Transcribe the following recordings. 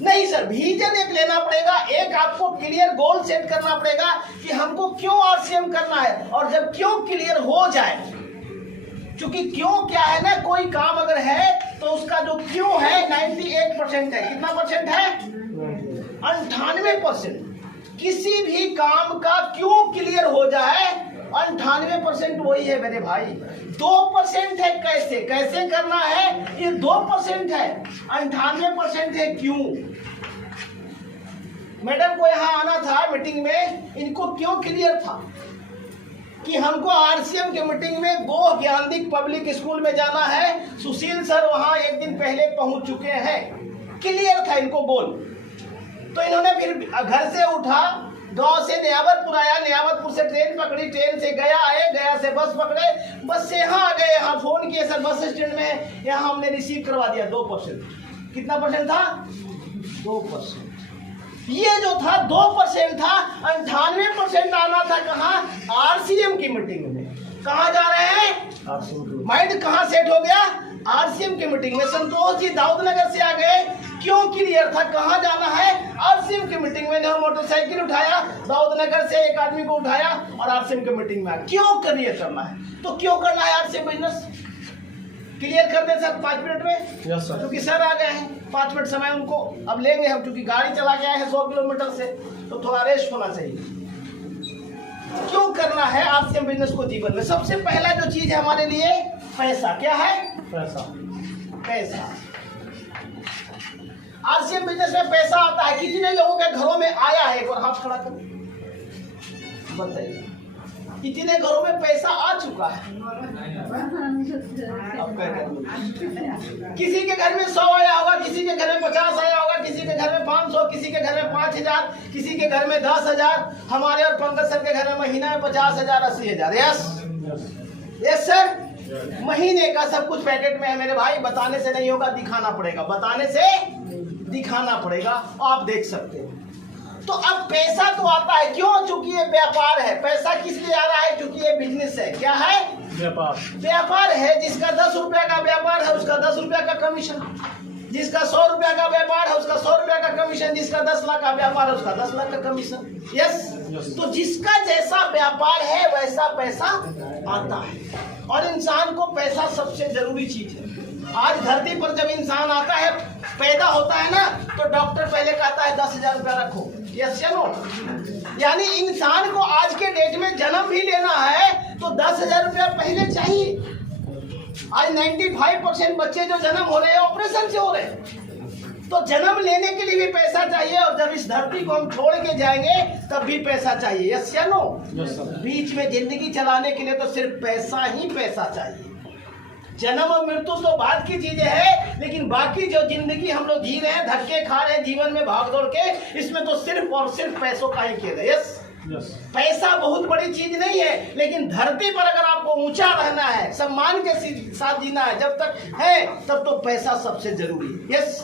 नहीं sir, vision एक लेना पड़ेगा, एक आपको क्लियर गोल सेट करना पड़ेगा कि हमको क्यों आरसीएम करना है। और जब क्यों क्लियर हो जाए, क्योंकि क्यों क्या है ना, कोई काम अगर है तो उसका जो क्यों है 98% है। कितना परसेंट है? 98%। किसी भी काम का क्यों क्लियर हो जाए 98% वही है मेरे भाई। 2% है कैसे, कैसे करना है, ये 2% है। 98% है क्यों। मैडम को यहाँ आना था मीटिंग में, इनको क्यों क्लियर था कि हमको आरसीएम के मीटिंग में गो ज्ञानदीप पब्लिक स्कूल में जाना है। सुशील सर वहां एक दिन पहले पहुंच चुके हैं, क्लियर था इनको गोल। तो इन्होंने फिर घर से उठा, गांव से न्यावतपुर आया, न्यावतपुर से ट्रेन पकड़ी, ट्रेन से गया आए, गया से बस पकड़े, बस से यहाँ आ गए, यहाँ फोन किए सर बस स्टैंड में, यहाँ हमने रिसीव करवा दिया। 2%। कितना परसेंट था? 2%। ये जो था 2% था, 98% आना था कहाँ? आरसीएम की मीटिंग में। कहाँ जा रहे हैं? माइंड कहाँ सेट हो गया? आरसीएम की मीटिंग में। संतोष जी दाऊदनगर से आ गए, क्यों क्लियर था, कहाँ जाना है? आरसीएम की मीटिंग में। मोटरसाइकिल उठाया, दाऊदनगर से एक आदमी को उठाया और आरसीएम की मीटिंग में आ। क्यों क्लियर करना है? तो क्यों करना है आरसीएम बिजनेस? क्लियर कर दे सर 5 मिनट में। Yes sir. क्योंकि सर आ गए हैं, 5 मिनट समय उनको अब लेंगे हम, क्योंकि गाड़ी चला के आए हैं 100 किलोमीटर से, तो थोड़ा रेस्ट होना चाहिए। क्यों करना है आरसीएम बिजनेस को जीवन में? सबसे पहला जो चीज है हमारे लिए पैसा। क्या है? पैसा। पैसा। आरसीएम बिजनेस में पैसा आता है। कितने लोगों के घरों में आया है? एक और हाथ खड़ा कर बताइए, कितने घरों में पैसा आ चुका है? अब क्या करें? किसी के घर में 100 आया होगा, किसी के घर में 50 आया होगा, किसी के घर में 500, किसी के घर में 5000, किसी के घर में 10,000। हमारे और पंकज सर के घर में महीना में 50,000 80,000। Yes yes sir. महीने का सब कुछ पैकेट में है मेरे भाई। बताने से नहीं होगा, दिखाना पड़ेगा, बताने से दिखाना पड़ेगा। आप देख सकते हैं। तो अब पैसा तो आता है क्यों? चूंकि ये व्यापार है। पैसा किस लिए आ रहा है? क्योंकि ये बिजनेस है। क्या है? व्यापार। व्यापार है। जिसका 10 रुपया का व्यापार है उसका 10 रुपया का कमीशन, जिसका 100 रुपया का व्यापार है उसका 100 रुपया का कमीशन, जिसका 10 लाख का व्यापार है उसका 10 लाख का कमीशन। यस। तो जिसका जैसा व्यापार है वैसा पैसा आता है। और इंसान को पैसा सबसे जरूरी चीज है। आज धरती पर जब इंसान आता है, पैदा होता है ना, तो डॉक्टर पहले कहता है 10,000 रुपया रखो। यस या नो? यानी इंसान को आज के डेट में जन्म भी लेना है तो 10,000 रुपया पहले चाहिए। आज 95% बच्चे जो जन्म हो रहे हैं ऑपरेशन से हो रहे हैं। तो जन्म लेने के लिए भी पैसा चाहिए, और जब इस धरती को हम छोड़ के जाएंगे तब भी पैसा चाहिए। यस या नो? बीच में जिंदगी चलाने के लिए तो सिर्फ पैसा ही पैसा चाहिए। जन्म और मृत्यु तो बाद की चीजें है, लेकिन बाकी जो जिंदगी हम लोग जी रहे हैं, धक्के खा रहे हैं जीवन में भाग दौड़ के, इसमें तो सिर्फ और सिर्फ पैसों का ही खेल है। यस। पैसा बहुत बड़ी चीज नहीं है, लेकिन धरती पर अगर आपको ऊंचा रहना है, सम्मान के साथ जीना है, जब तक है तब तो पैसा सबसे जरूरी है। यस।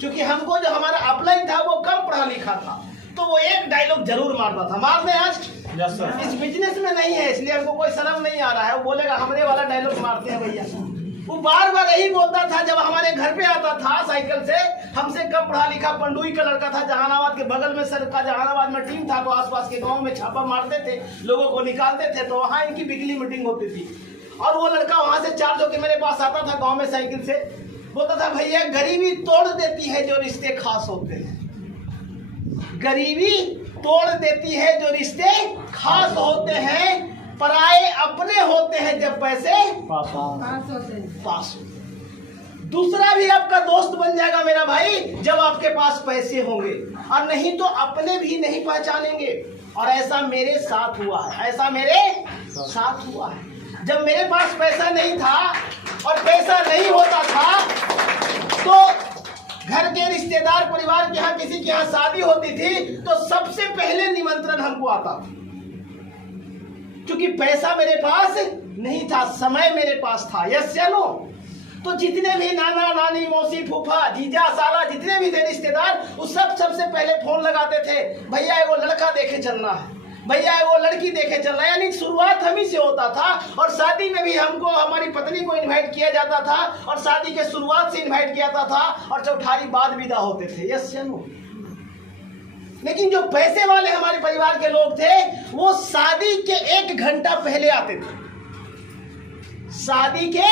क्योंकि हमको जो हमारा अपलाइन था वो कम पढ़ा लिखा था, तो वो एक डायलॉग जरूर मारता था। मारने आज इस बिजनेस में नहीं है, इसलिए हमको कोई शर्म नहीं आ रहा है। वो बोलेगा हमरे वाला डायलॉग मारते हैं भैया। वो बार बार यही बोलता था जब हमारे घर पे आता था साइकिल से। हमसे कम पढ़ा लिखा पंडुई का लड़का था, जहानाबाद के बगल में सर का जहानाबाद में टीम था, तो आसपास के गांव में छापा मारते थे, लोगों को निकालते थे, तो वहाँ इनकी बिजली मीटिंग होती थी। और वो लड़का वहां से चार्ज होकर मेरे पास आता था गाँव में साइकिल से, बोलता था भैया गरीबी तोड़ देती है जो रिश्ते खास होते हैं। गरीबी तोड़ देती है जो रिश्ते खास होते हैं, पराए अपने होते हैं जब पैसे पास होते। दूसरा भी आपका दोस्त बन जाएगा मेरा भाई जब आपके पास पैसे होंगे, और नहीं तो अपने भी नहीं पहचानेंगे। और ऐसा मेरे साथ हुआ है, ऐसा मेरे साथ हुआ है। जब मेरे पास पैसा नहीं था और पैसा नहीं होता था, तो घर के रिश्तेदार परिवार के यहाँ किसी के यहाँ शादी होती थी तो सबसे पहले निमंत्रण हमको आता था, क्योंकि पैसा मेरे पास नहीं था, समय मेरे पास था। यस या नो? तो जितने भी नाना नानी मौसी फूफा जीजा साला जितने भी थे रिश्तेदार, उस सबसे पहले फोन लगाते थे, भैया एगो लड़का देखे चलना है। भैया वो लड़की देखे चल रहा, यानी शुरुआत हम ही से होता था। और शादी में भी हमको हमारी पत्नी को इनवाइट किया जाता था और शादी के शुरुआत से इनवाइट किया जाता था और चौठारी बाद विदा होते थे। यस या नो? लेकिन जो पैसे वाले हमारे परिवार के लोग थे वो शादी के 1 घंटा पहले आते थे। शादी के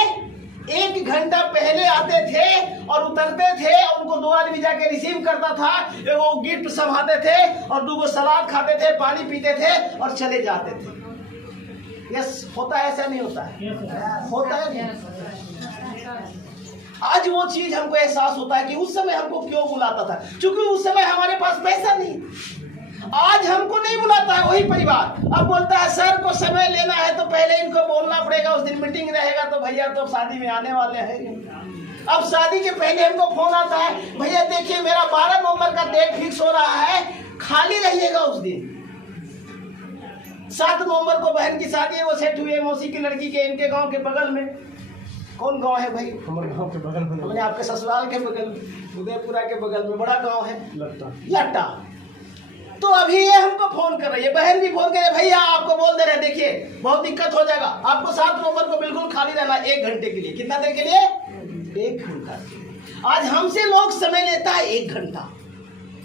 1 घंटा पहले आते थे और उतरते थे और उनको 2 आदमी जाके रिसीव करता था, वो गिफ्ट संभालते थे और 2 सलाद खाते थे, पानी पीते थे और चले जाते थे। यस, होता है ऐसा नहीं होता है? होता है। आज वो चीज हमको एहसास होता है कि उस समय हमको क्यों बुलाता था, क्योंकि उस समय हमारे पास पैसा नहीं। आज हमको नहीं बुलाता है वही परिवार, अब बोलता है सर को समय लेना है तो पहले इनको बोलना पड़ेगा, उस दिन मीटिंग रहेगा तो भैया तो शादी में आने वाले हैं। अब शादी के पहले हमको फोन आता है, भैया देखिए मेरा 12 नवंबर का डेट फिक्स हो रहा है, खाली रहिएगा उस दिन। 7 नवंबर को बहन की शादी है, वो सेट हुई है मौसी की लड़की के, इनके गांव के बगल में। कौन गांव है भाई? हमारे गांव के बगल में, हमने आपके ससुराल के बगल में, उदयपुरा के बगल में बड़ा गांव है लट्टा। तो अभी ये हमको फोन कर रही है, बहन भी फोन कर रही है, भैया आपको बोल दे रहे हैं देखिए बहुत दिक्कत हो जाएगा, आपको 7 नवंबर को बिल्कुल खाली रहना 1 घंटे के लिए। कितना देर के लिए? 1 घंटा के लिए। आज हमसे लोग समय लेता है 1 घंटा,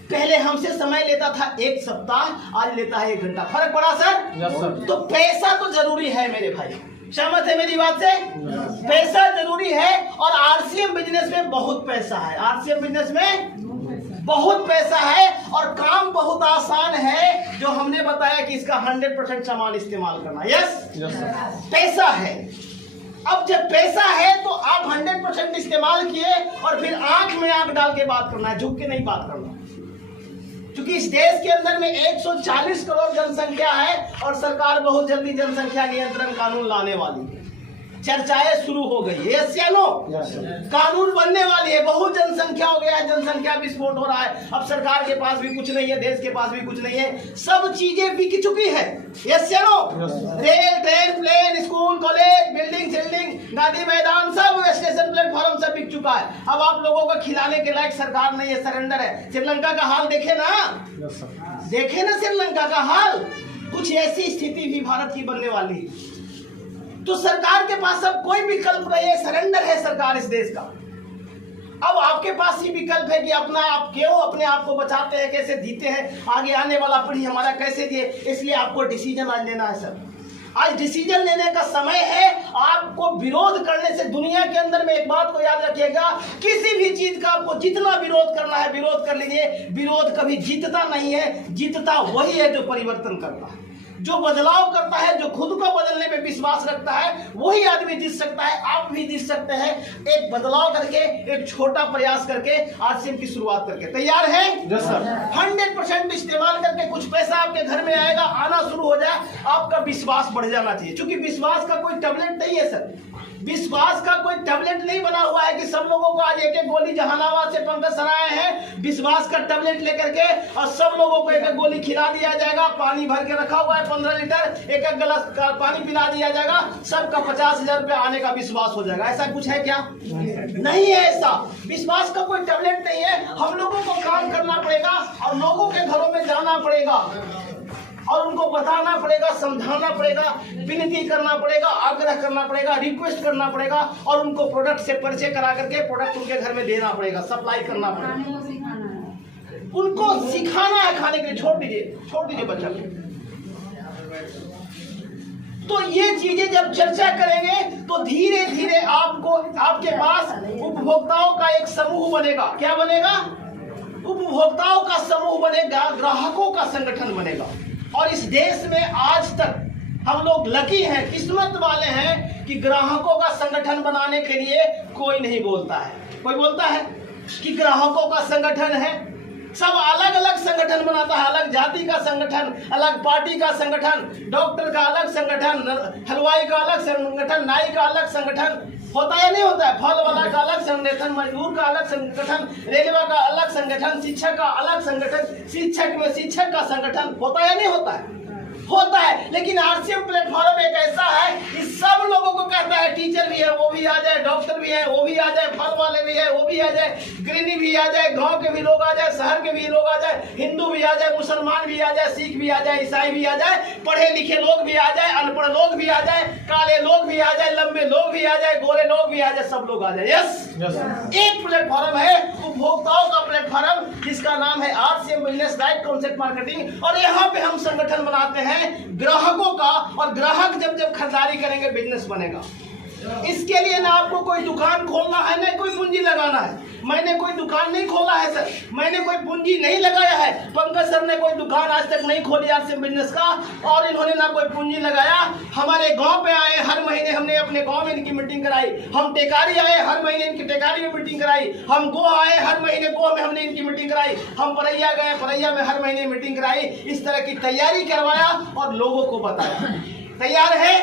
पहले हमसे समय लेता था 1 सप्ताह, आज लेता है 1 घंटा। फर्क पड़ा सर? Yes sir. तो पैसा तो जरूरी है मेरे भाई, सहमत है मेरी बात से? पैसा जरूरी है और आरसीएम बिजनेस में बहुत पैसा है। आरसीएम बिजनेस में बहुत पैसा है और काम बहुत आसान है, जो हमने बताया कि इसका 100% सामान इस्तेमाल करना। यस, पैसा है। अब जब पैसा है तो आप 100% इस्तेमाल किए और फिर आंख में आंख डाल के बात करना है, झुक के नहीं बात करना। क्योंकि इस देश के अंदर में 140 करोड़ जनसंख्या है और सरकार बहुत जल्दी जनसंख्या नियंत्रण कानून लाने वाली है। चर्चाएं शुरू हो गई है। यस या नो? कानून बनने वाली है, बहुत जनसंख्या हो गया है, जनसंख्या विस्फोट हो रहा है। अब सरकार के पास भी कुछ नहीं है, देश के पास भी कुछ नहीं है, सब चीजें बिक चुकी है। यस या no? Rail, train, plane, school, college, building, Gandhi Maidan, सब स्टेशन, प्लेटफॉर्म सब बिक चुका है। अब आप लोगों को खिलाने के लायक सरकार नहीं है, सरेंडर है। श्रीलंका का हाल देखे ना, देखे ना श्रीलंका का हाल, कुछ ऐसी स्थिति भी भारत की बनने वाली है। तो सरकार के पास अब कोई विकल्प नहीं है, सरेंडर है सरकार इस देश का। अब आपके पास ही विकल्प है कि अपना आप क्यों अपने आप को बचाते हैं, कैसे जीते हैं, आगे आने वाला पीढ़ी हमारा कैसे जिए। इसलिए आपको डिसीजन आज लेना है सर। आज डिसीजन लेने का समय है। आपको विरोध करने से, दुनिया के अंदर में एक बात को याद रखिएगा, किसी भी चीज का आपको जितना विरोध करना है विरोध कर लीजिए, विरोध कभी जीतता नहीं है। जीतता वही है जो परिवर्तन करता है, जो बदलाव करता है, जो खुद को बदलने में विश्वास रखता है, वही आदमी जीत सकता है। आप भी जीत सकते हैं, एक बदलाव करके, एक छोटा प्रयास करके, आज से इनकी शुरुआत करके। तैयार है? Yes sir. 100% इस्तेमाल करके कुछ पैसा आपके घर में आएगा, आना शुरू हो जाए, आपका विश्वास बढ़ जाना चाहिए। क्योंकि विश्वास का कोई टैबलेट नहीं है सर, विश्वास का कोई टैबलेट नहीं बना हुआ है कि सब लोगों को आज 1-1 गोली जहानाबाद से पंकज सर आए हैं विश्वास का टैबलेट लेकर के, और सब लोगों को 1-1 गोली खिला दिया जाएगा। पानी भर के रखा हुआ है 15 लीटर, 1-1 गिलास पानी पिला दिया जाएगा, सबका 50,000 रुपया आने का विश्वास हो जाएगा। ऐसा कुछ है क्या? नहीं है ऐसा। विश्वास का कोई टैबलेट नहीं है। हम लोगों को काम करना पड़ेगा और लोगों के घरों में जाना पड़ेगा और उनको बताना पड़ेगा, समझाना पड़ेगा, विनती करना पड़ेगा, आग्रह करना पड़ेगा, रिक्वेस्ट करना पड़ेगा और उनको प्रोडक्ट से परिचय करा करके प्रोडक्ट उनके घर में देना पड़ेगा, सप्लाई करना पड़ेगा, उनको सिखाना है खाने के लिए। छोड़ दीजिए बच्चा। तो ये चीजें जब चर्चा करेंगे तो धीरे धीरे आपको, आपके पास उपभोक्ताओं का एक समूह बनेगा। क्या बनेगा? उपभोक्ताओं का समूह बनेगा, ग्राहकों का संगठन बनेगा। और इस देश में आज तक हम लोग लकी हैं, किस्मत वाले हैं कि ग्राहकों का संगठन बनाने के लिए कोई नहीं बोलता है। कोई बोलता है कि ग्राहकों का संगठन है? सब अलग अलग संगठन बनाता है, अलग जाति का संगठन, अलग पार्टी का संगठन, डॉक्टर का अलग संगठन, हलवाई का अलग संगठन, नाई का अलग संगठन। होता है नहीं होता है? फल वाला का अलग संगठन, मजदूर का अलग संगठन, रेलवे का अलग संगठन, शिक्षक का अलग संगठन, शिक्षक में शिक्षक का संगठन। होता है नहीं होता है? होता है। लेकिन आरसीएम प्लेटफॉर्म एक ऐसा है कि सब लोगों को कहता है, टीचर भी है वो भी आ जाए, डॉक्टर भी है वो भी आ जाए, फल वाले भी है वो भी आ जाए, गृहिणी भी आ जाए, गांव के भी लोग आ जाए, शहर के भी लोग आ जाए, हिंदू भी आ जाए, मुसलमान भी आ जाए, सिख भी आ जाए, ईसाई भी आ जाए, पढ़े लिखे लोग भी आ जाए, अनपढ़ लोग भी आ जाए, काले लोग भी आ जाए, लंबे लोग भी आ जाए, गोरे लोग भी आ जाए, सब लोग आ जाए। यस, एक प्लेटफॉर्म है उपभोक्ताओं का प्लेटफॉर्म जिसका नाम है RCM business right concept marketing. और यहाँ पे हम संगठन बनाते हैं ग्राहकों का, और ग्राहक जब जब खरीदारी करेंगे बिजनेस बनेगा। इसके लिए ना आपको कोई दुकान खोलना है ना कोई पूंजी लगाना है। मैंने कोई दुकान नहीं खोला है सर, मैंने कोई पूंजी नहीं लगाया है। पंकज सर ने कोई दुकान आज तक नहीं खोली आरसीएम बिजनेस का, और इन्होंने ना कोई पूंजी लगाया। हमारे गांव पे आए, हर महीने हमने अपने गांव में इनकी मीटिंग कराई। हम टेकारी आए, हर महीने इनकी टेकारी में मीटिंग कराई। हम गो आए, हर महीने गो में हमने इनकी मीटिंग कराई। हम परैया गए, परैया में हर महीने मीटिंग कराई। इस तरह की तैयारी करवाया और लोगों को बताया। तैयार है?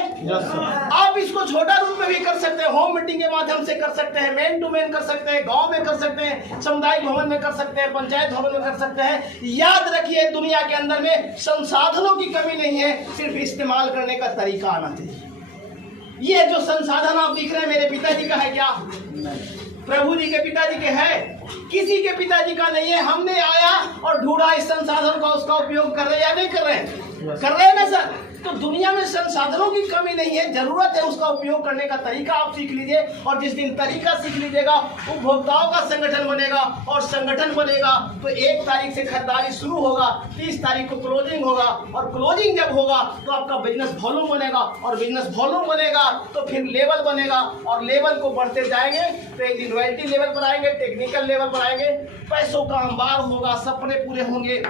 आप इसको छोटा रूप में भी कर सकते हैं, होम मीटिंग के माध्यम से कर सकते हैं, मैन टू मैन कर सकते हैं, गांव में कर सकते हैं, सामुदायिक भवन में कर सकते हैं, पंचायत भवन में कर सकते हैं। याद रखिए, दुनिया के अंदर में संसाधनों की कमी नहीं है, सिर्फ इस्तेमाल करने का तरीका आना चाहिए। ये जो संसाधन आप दिख रहे हैं, मेरे पिताजी का है क्या? प्रभु जी के पिताजी के है, किसी के पिताजी का नहीं है। हमने आया और ढूंढा इस संसाधन का, उसका उपयोग कर रहे हैं या नहीं कर रहे हैं? कर रहे हैं ना सर। तो दुनिया में संसाधनों की कमी नहीं है, जरूरत है उसका उपयोग करने का तरीका आप सीख लीजिए। और जिस दिन तरीका सीख लीजिएगा, उपभोक्ताओं का संगठन बनेगा, और संगठन बनेगा तो 1 तारीख से खरीदारी शुरू होगा, 30 तारीख को क्लोजिंग होगा, और क्लोजिंग जब होगा तो आपका बिजनेस वॉल्यूम बनेगा, और बिजनेस वॉल्यूम बनेगा तो फिर लेवल बनेगा, और लेवल को बढ़ते जाएंगे तो एक दिन रॉयल्टी लेवल पर आएंगे, टेक्निकल लेवल पर आएंगे, पैसों का अंबार होगा, सपने पूरे होंगे।